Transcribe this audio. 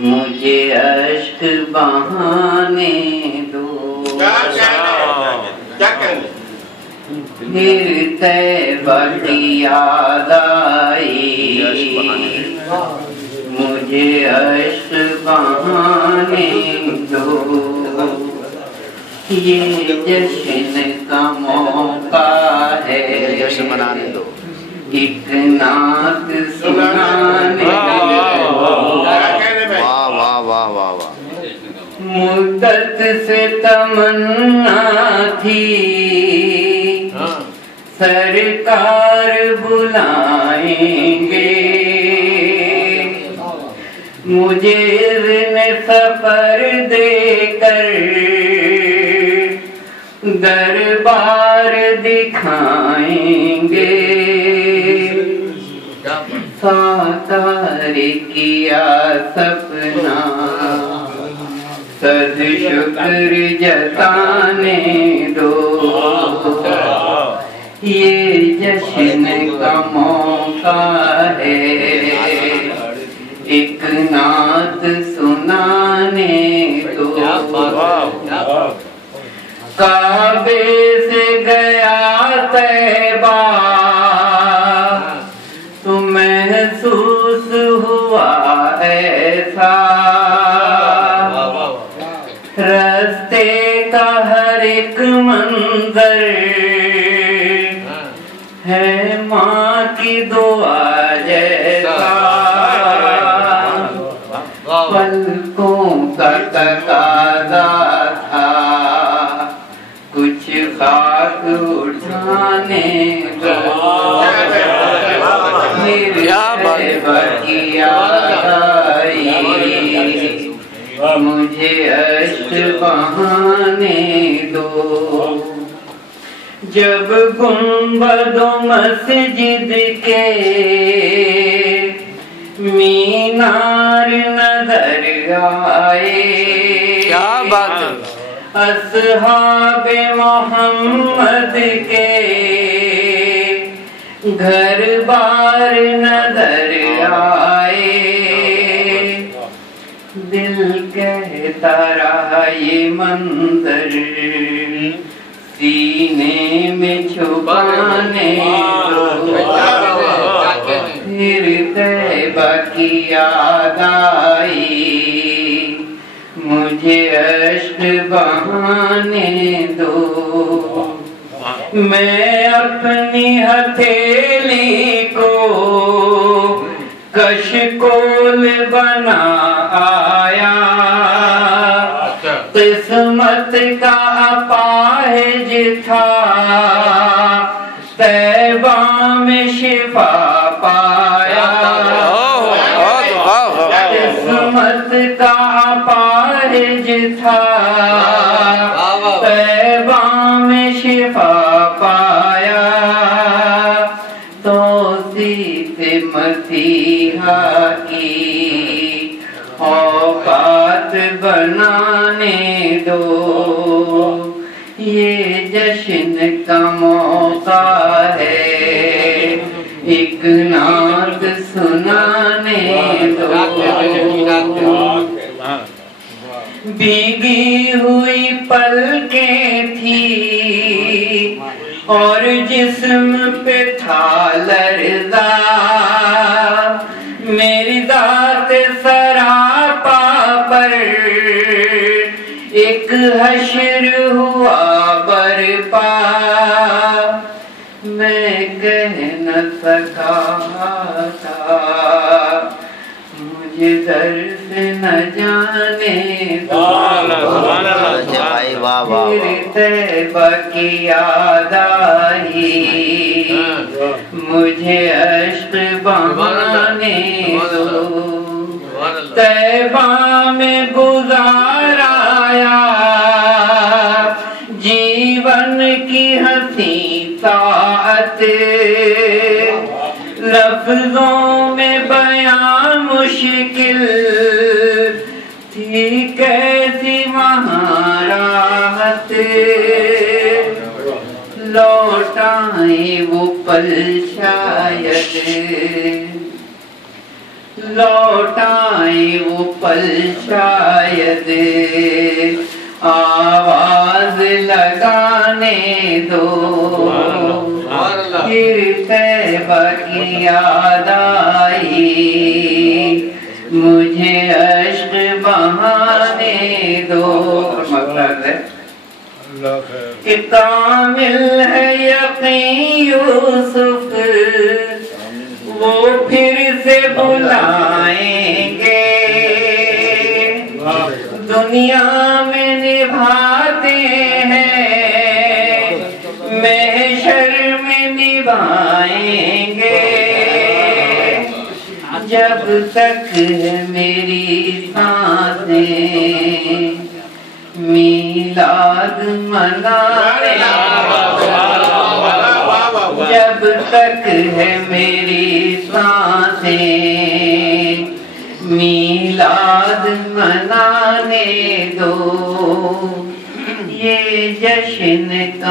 मुझे अश्क बहाने दो, क्या करेंगे? फिर तैबा की याद आई। मुझे अश्क बहाने दो, ये जश्न का मौका है, जश्न मनाने दो, एक नात सुनाने दो। वाह वाह वाह वाह वाह। मुद्दत से तमन्ना थी सरकार बुलाएंगे, मुझे इज़्न सफर देकर दरबार दिखाएंगे। साकार किया सपना सद शुक्र जताने दो, ये जश्न का मौका है, एक नात सुनाने दो। काबे से गया तैबा तो महसूस हुआ ऐसा, रास्ते का हर एक मंजर है माँ की दुआ जैसा। पलकों का तकाज़ा था कुछ खाक उठाने दो, की याद आई। मुझे अश्क बहाने दो, जब गुंबदों मस्जिद के मीनार नजर आए। क्या बात है। अस्हाबे मोहम्मद के घर बार नजर आए। दिल कहता रहा ये मंजर सीने में छुपाने दो, फिर तैबा की याद आई। मुझे अश्क बहाने दो, मैं अपनी हथेली को कशकोल बना आया। किस्मत का अपाहिज था तैबा में शिफा पाया। किस्मत का अपाहिज था तैबा में शिफा पाया। तौसीफ मसीहा की औकात बनाने दो, ये जश्न का मौका है, एक नात सुनाने दो। भीगी हुई पलकें थी और जिस्म पे था लर्ज़ा, मेरी दात सरापा पर एक हश्र हुआ बरपा। मैं कह न सका था मुझे दर से न जाने दो, फिर तैबा की याद आई। मुझे अश्क बहाने दो, तैबा में गुजाराया जीवन की हंसी साअत। लफ्जों में बयां मुश्किल थी कैसी वहाँ राहत। लौटाए वो पल शायद लौटाए वो पल शायद आवाज लगाने दो, फिर तैबा की याद आई, मुझे अश्क बहाने दो। मतलब है कि कामिल है यकीन यूसुफ, वो फिर से बुलाएंगे, दुनिया में निभाते हैं, महशर में निभाएंगे, जब तक है मेरी सांसें मीलाद मनाने, जब तक है मेरी सांसें मीलाद मनाने दो, ये जश्न का